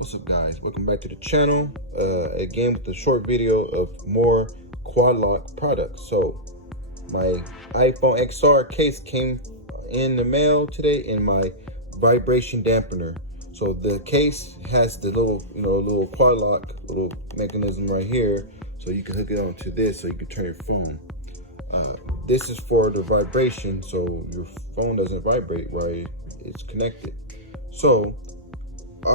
What's up, guys? Welcome back to the channel again with a short video of more Quadlock products. So my iPhone XR case came in the mail today in my vibration dampener. So the case has the little little Quadlock little mechanism right here, so you can hook it onto this so you can turn your phone. This is for the vibration, so your phone doesn't vibrate while it's connected. So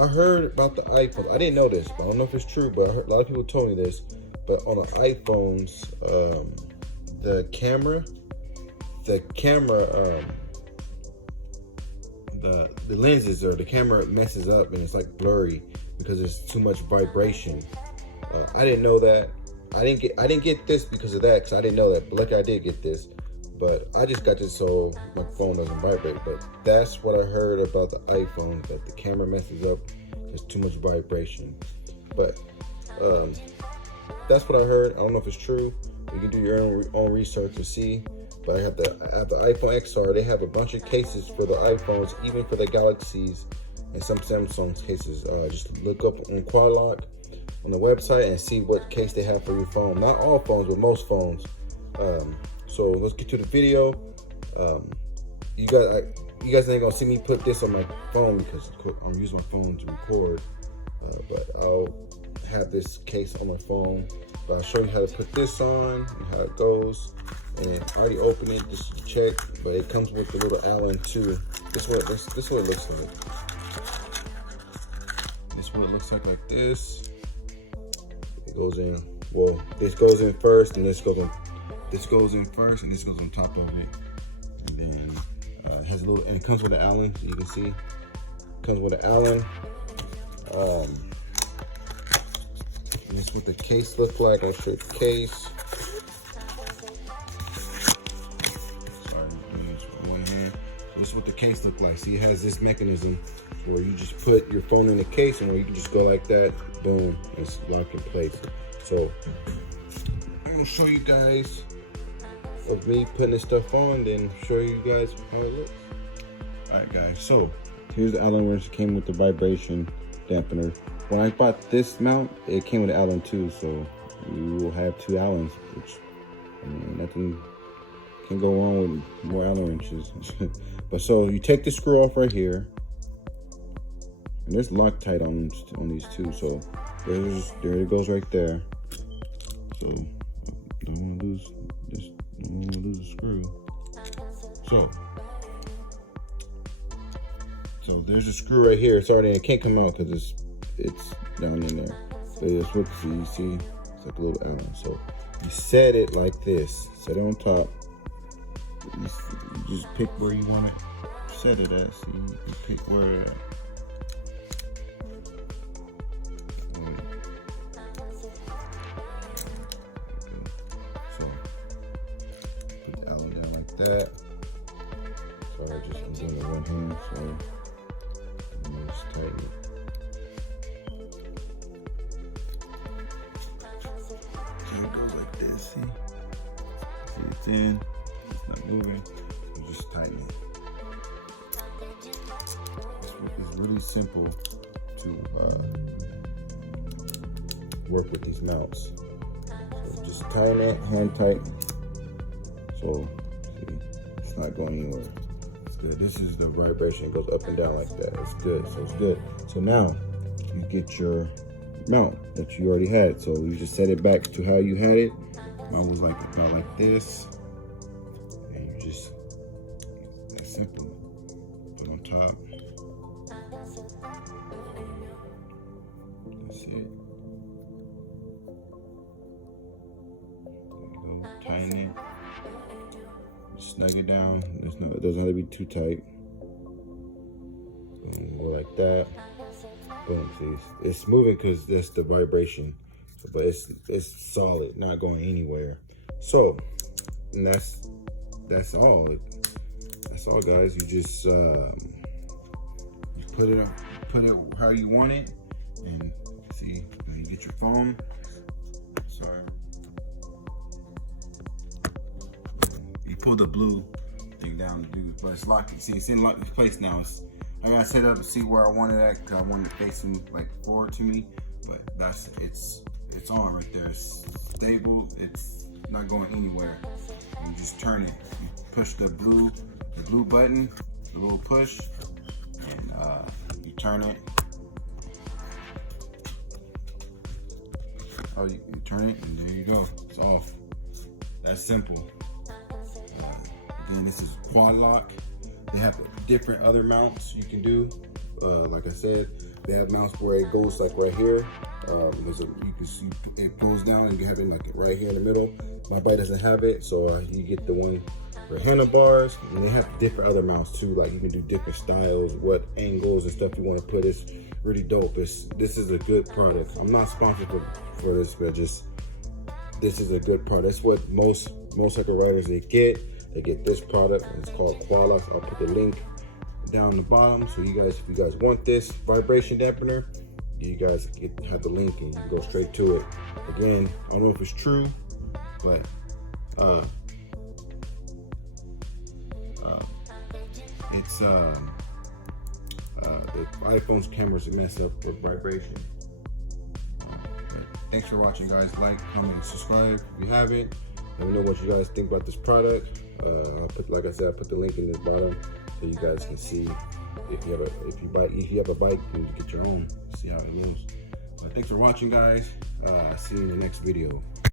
I heard about the iPhone. I didn't know this, but I don't know if it's true, but I heard a lot of people told me this. But on the iPhones, the camera, the lenses or the camera messes up and it's like blurry because there's too much vibration. I didn't know that. I didn't get this because of that, because I didn't know that. But luckily I did get this. But I just got this so my phone doesn't vibrate. But that's what I heard about the iPhone, that the camera messes up. There's too much vibration. But that's what I heard. I don't know if it's true. You can do your own research to see. But I have the iPhone XR. They have a bunch of cases for the iPhones, even for the Galaxies and some Samsung cases. Just look up on Quadlock on the website and see what case they have for your phone. Not all phones, but most phones. So let's get to the video. You guys ain't gonna see me put this on my phone because I'm using my phone to record. But I'll have this case on my phone. But I'll show you how to put this on and how it goes. And I already opened it just to check, but it comes with the little Allen too. This what it looks like. This is what it looks like this. It goes in. Well, this goes in first, and this goes in. This goes in first, and this goes on top of it. And then it has a little, and it comes with an Allen, so you can see. It comes with an Allen. This is what the case looks like. I'll show you the case. Sorry, I'm doing this with one hand. This is what the case looks like. See, it has this mechanism where you just put your phone in the case, and where you can just go like that, boom, it's locked in place. So I'm gonna show you guys of me putting this stuff on, then show you guys how it looks. All right, guys. So here's the Allen wrench. It came with the vibration dampener. When I bought this mount, it came with an Allen too, so you will have two Allens, which, I mean, nothing can go wrong with more Allen wrenches. But so you take the screw off right here, and there's Loctite on these two, so there it goes right there. So don't want to lose this. Don't want to lose the screw. So there's a screw right here. It's already, it can't come out because it's down in there. But it's what you see. It's like a little Allen. So you set it like this. Set it on top. You just pick where you want to set it at. So you pick where it at. That. So I'm doing it one hand, so I'm just tighten it. So it goes like this, see it's in, it's not moving, you just tighten it. It's really simple to work with these mounts. So just tighten it, hand tight. So it's not going anywhere. It's good. This is the vibration. It goes up and down like that. It's good. So it's good. So now you get your mount that you already had. So you just set it back to how you had it. Mine was like about like this. And you just, that's simple. Put on top. That's it. There you go. Tighten it. Snug it down. It doesn't have to be too tight. Go like that. Boom. See, it's moving because that's the vibration, but it's solid, not going anywhere. So, and that's all. That's all, guys. You just you put it how you want it, and see. Now you get your phone. Sorry. Pull the blue thing down to do, but it's locked. See, it's in locked place now. I gotta set up and see where I want it at, because I want it facing like forward to me. But it's on right there. It's stable. It's not going anywhere. You just turn it. You push the blue button, the little push, and you turn it. Oh, you turn it, and there you go. It's off. That's simple. Then this is Quadlock. They have different other mounts you can do. Like I said, they have mounts where it goes like right here. You can see it pulls down and you have it like right here in the middle. My bike doesn't have it, so you get the one for handlebars. And they have different other mounts too. Like you can do different styles, what angles and stuff you want to put. It's really dope. This is a good product. I'm not sponsored for this, but this is a good product. That's what most motorcycle riders they get. They get this product, and it's called Quadlock. I'll put the link down the bottom, so you guys, if you guys want this vibration dampener, you guys have the link and you can go straight to it. Again, I don't know if it's true, but it's the iPhone's cameras mess up with vibration. Thanks for watching, guys. Like, comment, and subscribe if you haven't. Let me know what you guys think about this product. Like I said, I'll put the link in the bottom so you guys can see if you have a bike, you can get your own, see how it moves. Thanks for watching, guys. See you in the next video.